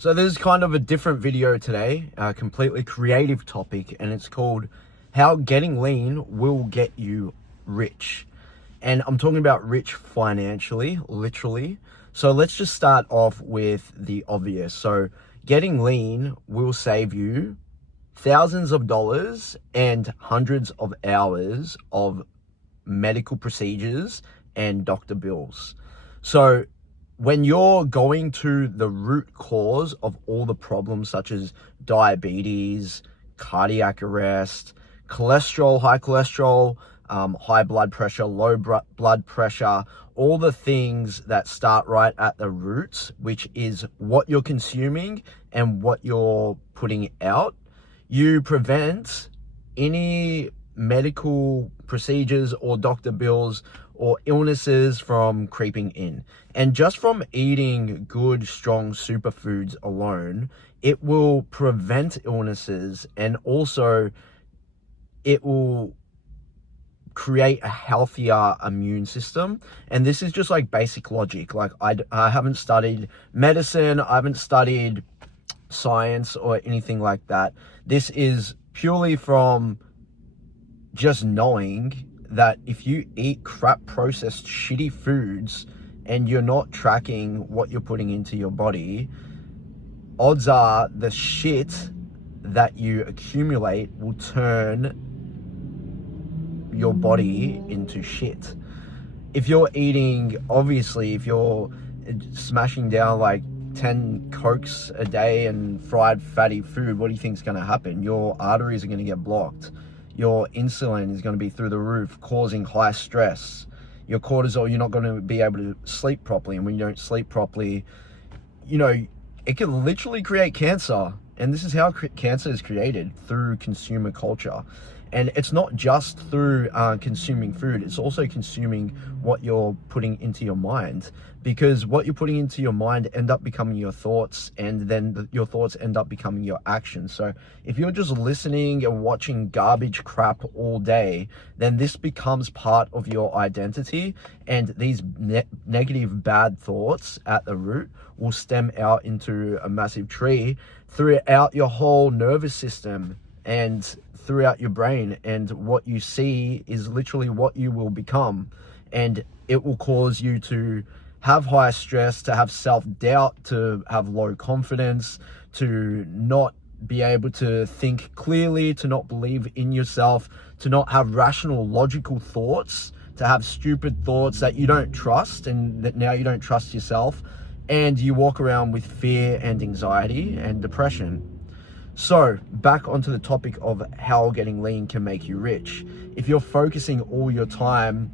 So this is kind of a different video today, a completely creative topic, and it's called How Getting Lean Will Get You Rich. And I'm talking about rich financially, literally. So let's just start off with the obvious. So getting lean will save you thousands of dollars and hundreds of hours of medical procedures and doctor bills. So when you're going to the root cause of all the problems such as diabetes, cardiac arrest, cholesterol, high blood pressure, low blood pressure, all the things that start right at the roots, which is what you're consuming and what you're putting out, you prevent any medical procedures or doctor bills or illnesses from creeping in. And just from eating good, strong superfoods alone, it will prevent illnesses, and also it will create a healthier immune system. And this is just like basic logic. Like I haven't studied medicine, I haven't studied science or anything like that. This is purely from just knowing that if you eat crap processed shitty foods and you're not tracking what you're putting into your body, odds are the shit that you accumulate will turn your body into shit. If you're eating, obviously, if you're smashing down like 10 Cokes a day and fried fatty food, what do you think is going to happen? Your arteries are going to get blocked. Your insulin is going to be through the roof, causing high stress. Your cortisol, you're not going to be able to sleep properly. And when you don't sleep properly, it can literally create cancer. And this is how cancer is created, through consumer culture. And it's not just through consuming food, it's also consuming what you're putting into your mind. Because what you're putting into your mind end up becoming your thoughts, and then your thoughts end up becoming your actions. So if you're just listening and watching garbage crap all day, then this becomes part of your identity, and these negative bad thoughts at the root will stem out into a massive tree throughout your whole nervous system and throughout your brain. And what you see is literally what you will become, and it will cause you to have high stress, to have self-doubt, to have low confidence, to not be able to think clearly, to not believe in yourself, to not have rational, logical thoughts, to have stupid thoughts that you don't trust, and that now you don't trust yourself, and you walk around with fear and anxiety and depression. So back onto the topic of how getting lean can make you rich. If you're focusing all your time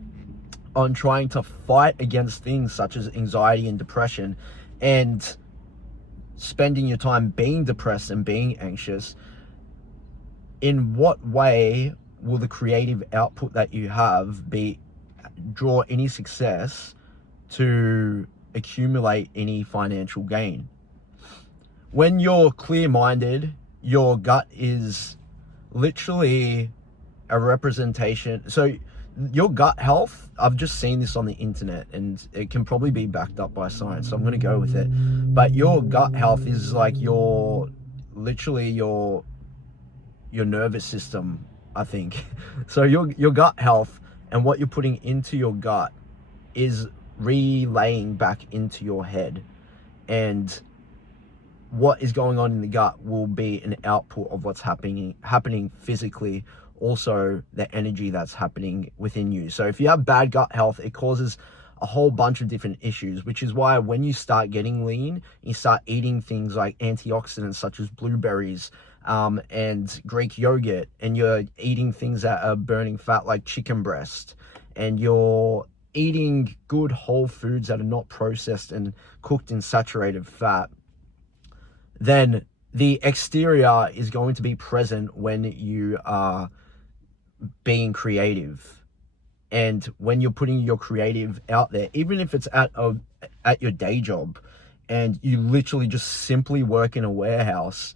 on trying to fight against things such as anxiety and depression, and spending your time being depressed and being anxious, in what way will the creative output that you have draw any success to accumulate any financial gain? When you're clear-minded, your gut is literally a representation. So your gut health, I've just seen this on the internet, and it can probably be backed up by science, so I'm going to go with it. But your gut health is like literally your nervous system, I think. So your gut health and what you're putting into your gut is relaying back into your head, and what is going on in the gut will be an output of what's happening physically, also the energy that's happening within you. So if you have bad gut health, it causes a whole bunch of different issues, which is why when you start getting lean, you start eating things like antioxidants such as blueberries and Greek yogurt, and you're eating things that are burning fat like chicken breast, and you're eating good whole foods that are not processed and cooked in saturated fat, then the exterior is going to be present when you are being creative. And when you're putting your creative out there, even if it's at your day job and you literally just simply work in a warehouse,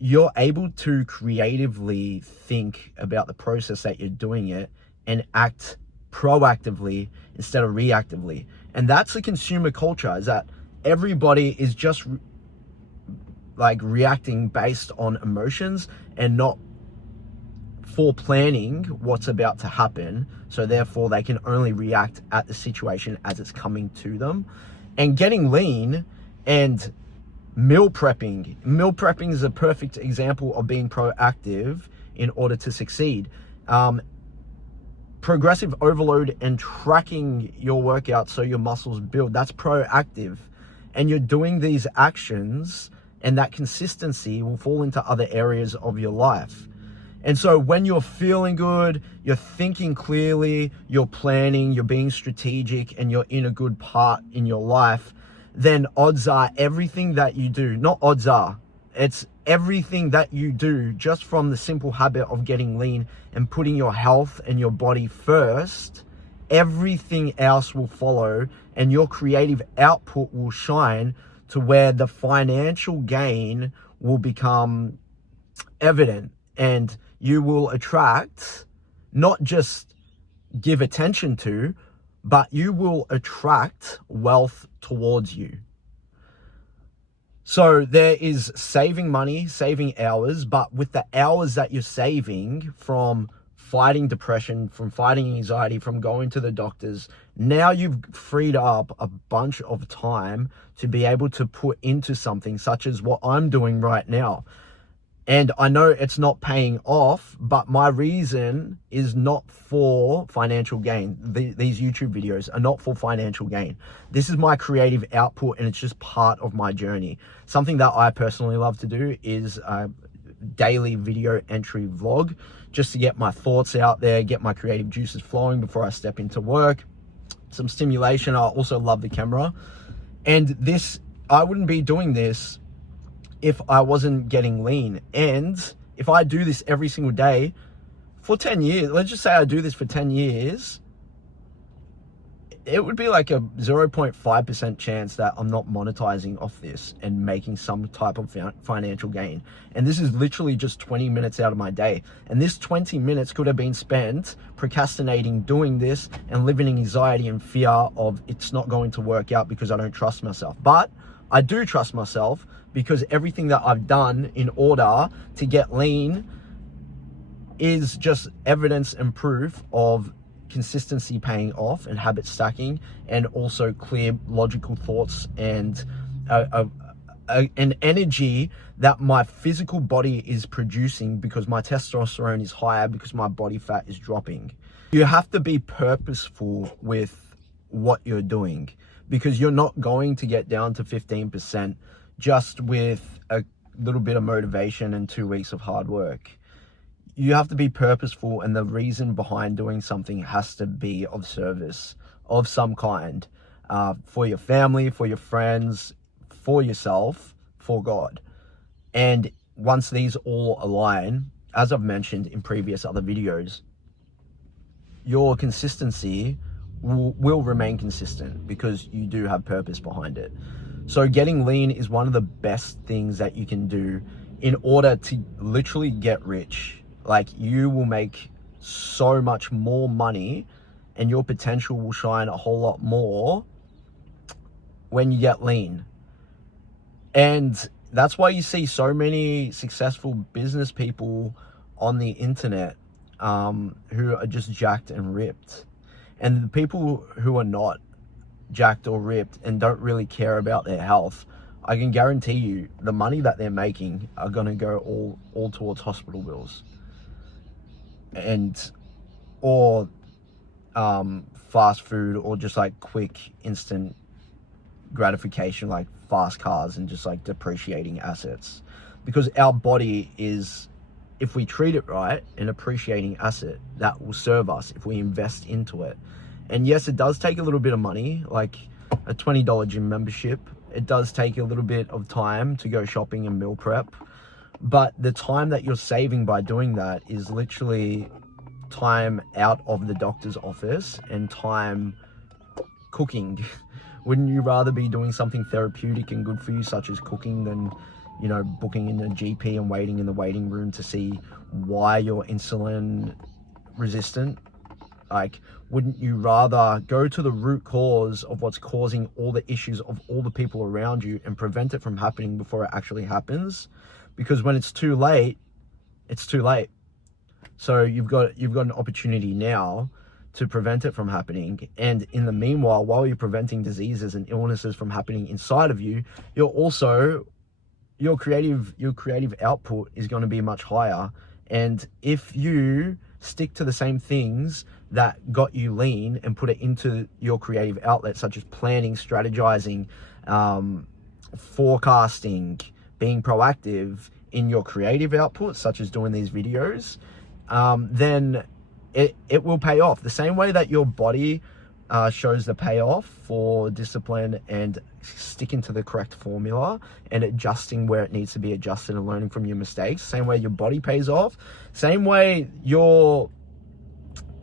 you're able to creatively think about the process that you're doing it and act proactively instead of reactively. And that's the consumer culture, is that everybody is just like reacting based on emotions and not planning what's about to happen. So therefore they can only react at the situation as it's coming to them. And getting lean and meal prepping is a perfect example of being proactive in order to succeed. Progressive overload and tracking your workout so your muscles build, that's proactive. And you're doing these actions, and that consistency will fall into other areas of your life. And so when you're feeling good, you're thinking clearly, you're planning, you're being strategic, and you're in a good part in your life, then odds are everything that you do, not odds are, it's everything that you do, just from the simple habit of getting lean and putting your health and your body first, everything else will follow, and your creative output will shine to where the financial gain will become evident. And you will attract, not just give attention to, but you will attract wealth towards you. So there is saving money, saving hours, but with the hours that you're saving from fighting depression, from fighting anxiety, from going to the doctors, now you've freed up a bunch of time to be able to put into something such as what I'm doing right now. And I know it's not paying off, but my reason is not for financial gain. These YouTube videos are not for financial gain. This is my creative output, and it's just part of my journey. Something that I personally love to do is a daily video entry vlog, just to get my thoughts out there, get my creative juices flowing before I step into work. Some stimulation. I also love the camera. And this, I wouldn't be doing this if I wasn't getting lean. And if I do this every single day for 10 years, let's just say I do this for 10 years, it would be like a 0.5% chance that I'm not monetizing off this and making some type of financial gain. And this is literally just 20 minutes out of my day. And this 20 minutes could have been spent procrastinating doing this and living in anxiety and fear of it's not going to work out because I don't trust myself. But I do trust myself, because everything that I've done in order to get lean is just evidence and proof of consistency paying off and habit stacking, and also clear logical thoughts and an energy that my physical body is producing, because my testosterone is higher, because my body fat is dropping. You have to be purposeful with what you're doing, because you're not going to get down to 15% just with a little bit of motivation and 2 weeks of hard work. You have to be purposeful, and the reason behind doing something has to be of service of some kind, for your family, for your friends, for yourself, for God. And once these all align, as I've mentioned in previous other videos, your consistency will remain consistent, because you do have purpose behind it. So getting lean is one of the best things that you can do in order to literally get rich. Like, you will make so much more money, and your potential will shine a whole lot more when you get lean. And that's why you see so many successful business people on the internet who are just jacked and ripped. And the people who are not jacked or ripped and don't really care about their health, I can guarantee you the money that they're making are going to go all towards hospital bills, or fast food, or just like quick instant gratification, like fast cars and just like depreciating assets. Because our body is, if we treat it right, an appreciating asset that will serve us if we invest into it. And yes, it does take a little bit of money, like a $20 gym membership. It does take a little bit of time to go shopping and meal prep. But the time that you're saving by doing that is literally time out of the doctor's office and time cooking. Wouldn't you rather be doing something therapeutic and good for you, such as cooking, than, you know, booking in a GP and waiting in the waiting room to see why you're insulin resistant? Like, wouldn't you rather go to the root cause of what's causing all the issues of all the people around you and prevent it from happening before it actually happens? Because when it's too late, it's too late. So you've got an opportunity now to prevent it from happening. And in the meanwhile, while you're preventing diseases and illnesses from happening inside of you, you're also, your creative output is going to be much higher. And if you stick to the same things that got you lean and put it into your creative outlet, such as planning, strategizing, forecasting, being proactive in your creative output, such as doing these videos, then it will pay off. The same way that your body shows the payoff for discipline and sticking to the correct formula and adjusting where it needs to be adjusted and learning from your mistakes, same way your body pays off, same way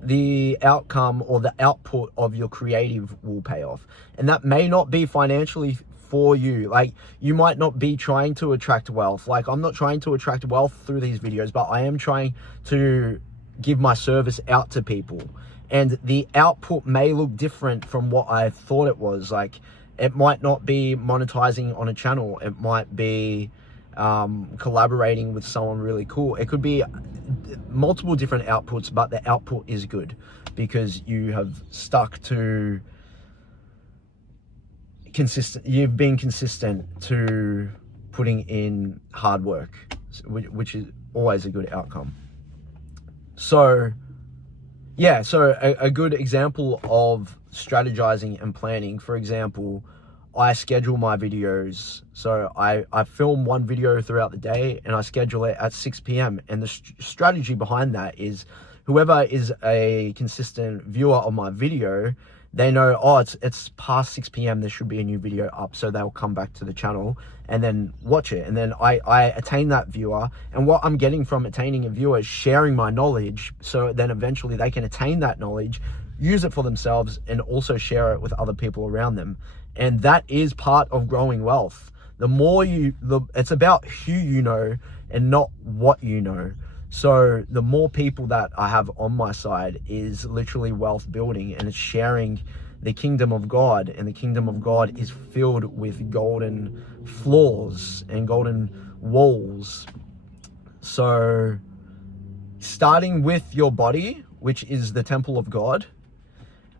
the outcome or the output of your creative will pay off. And that may not be financially for you. Like, you might not be trying to attract wealth. Like, I'm not trying to attract wealth through these videos, but I am trying to give my service out to people. And the output may look different from what I thought it was. Like, it might not be monetizing on a channel. It might be collaborating with someone really cool. It could be multiple different outputs, but the output is good because you have stuck to you've been consistent to putting in hard work, which is always a good outcome. So yeah, so a good example of strategizing and planning, for example, I schedule my videos. So I film one video throughout the day and I schedule it at 6 p.m. And the strategy behind that is whoever is a consistent viewer of my video, they know, oh, it's past 6 p.m. there should be a new video up. So they'll come back to the channel and then watch it. And then I attain that viewer. And what I'm getting from attaining a viewer is sharing my knowledge. So then eventually they can attain that knowledge, use it for themselves, and also share it with other people around them. And that is part of growing wealth. The more it's about who you know and not what you know. So the more people that I have on my side is literally wealth building, and it's sharing the kingdom of God. And the kingdom of God is filled with golden floors and golden walls. So starting with your body, which is the temple of God,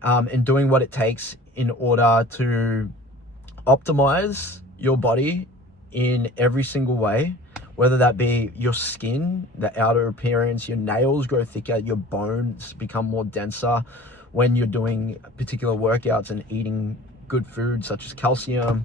and doing what it takes in order to optimize your body in every single way, whether that be your skin, the outer appearance, your nails grow thicker, your bones become more denser when you're doing particular workouts and eating good food such as calcium.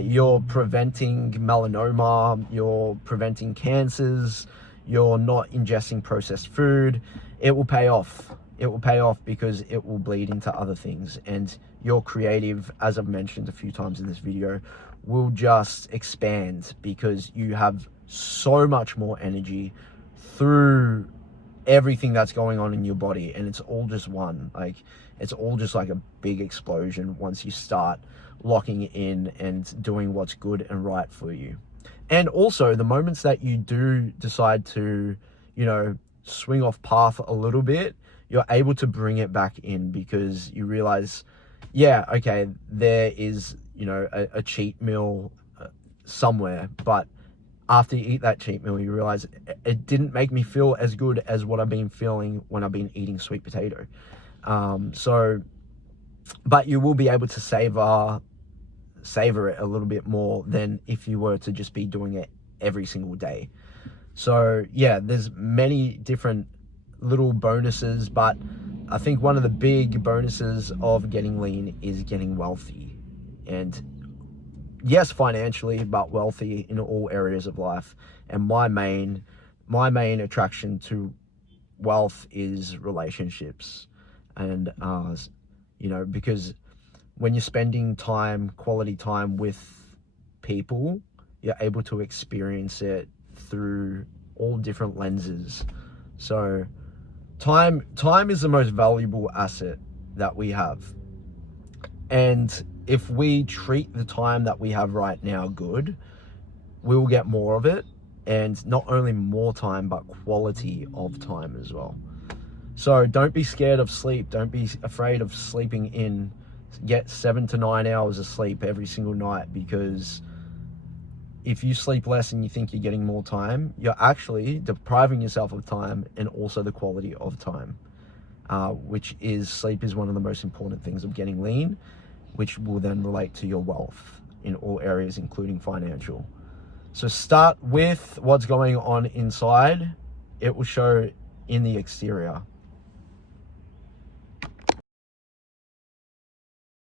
You're preventing melanoma, you're preventing cancers, you're not ingesting processed food. It will pay off. It will pay off because it will bleed into other things, and your creative, as I've mentioned a few times in this video, will just expand because you have so much more energy through everything that's going on in your body, and it's all just one. Like, it's all just like a big explosion once you start locking in and doing what's good and right for you. And also the moments that you do decide to, swing off path a little bit, you're able to bring it back in because you realize, yeah, okay, there is, a cheat meal somewhere, but after you eat that cheat meal, you realize it didn't make me feel as good as what I've been feeling when I've been eating sweet potato. But you will be able to savor it a little bit more than if you were to just be doing it every single day. So yeah, there's many different little bonuses, but I think one of the big bonuses of getting lean is getting wealthy. And yes, financially, but wealthy in all areas of life. And my main attraction to wealth is relationships. And because when you're spending quality time with people, you're able to experience it through all different lenses. So time is the most valuable asset that we have. And if we treat the time that we have right now good, we will get more of it. And not only more time, but quality of time as well. So don't be scared of sleep. Don't be afraid of sleeping in. Get 7 to 9 hours of sleep every single night, because if you sleep less and you think you're getting more time, you're actually depriving yourself of time and also the quality of time, which is sleep is one of the most important things of getting lean, which will then relate to your wealth in all areas, including financial. So start with what's going on inside. It will show in the exterior.